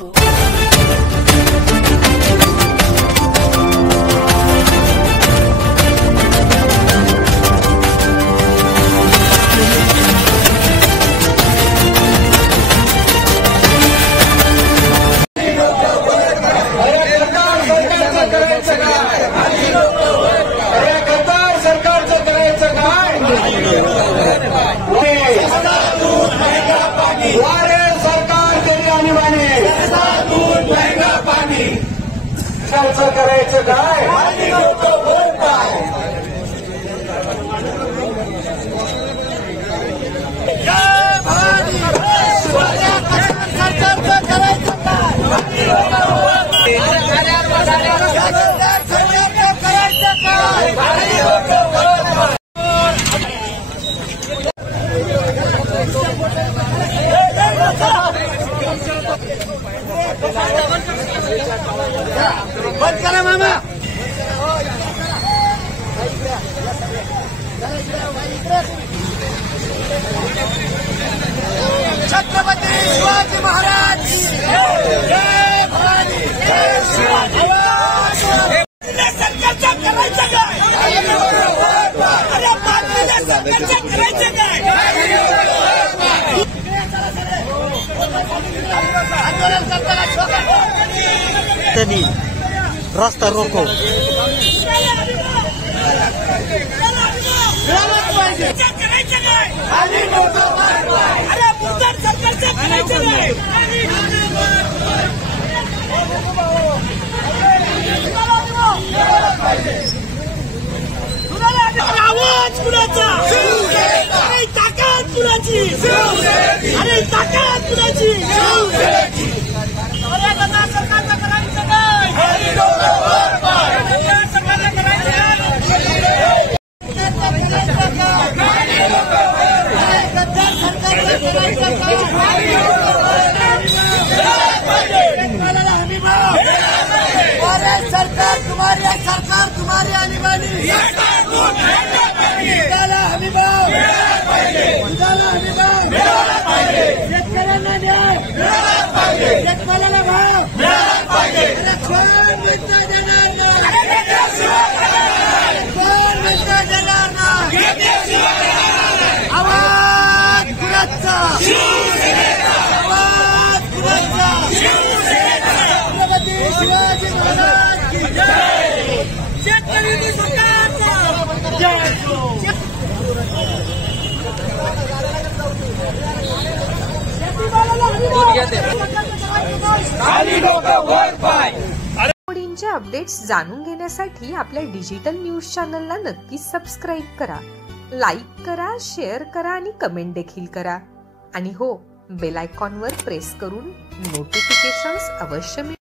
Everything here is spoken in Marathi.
Jungle. करायचं काय बंद करा मामा. छत्रपती शिवाजी महाराज जय भवानी जय शिवाजी. सरकारच्या करायचं काय? अरे बातमीला सरकारच्या करायचं काय? आंदोलन करताना त्यांनी रास्ता रोको आवाज कुणाचा? अरे ताकद कुणाची? अरे ताकद कुणाची? सरकारचं करायचं काय? सरकार तुम्हारी आने वाली हमी भाव शेतकऱ्यांना न्याय शेतकऱ्याला भाव कोण मिळता देणार ना आवाज कुणाचा आवाज कुणाचा छत्रपती शिवाजी महाराज की जय शेतकरी सरकारचा जय घडामोडींचे अपडेट्स जाणून घेण्यासाठी आपल्या डिजिटल न्यूज चॅनलला नक्कीच सबस्क्राईब करा, लाईक करा, शेअर करा आणि कमेंट देखील करा. आणि हो, बेल आयकॉनवर प्रेस करून नोटिफिकेशन्स अवश्य मिळवा.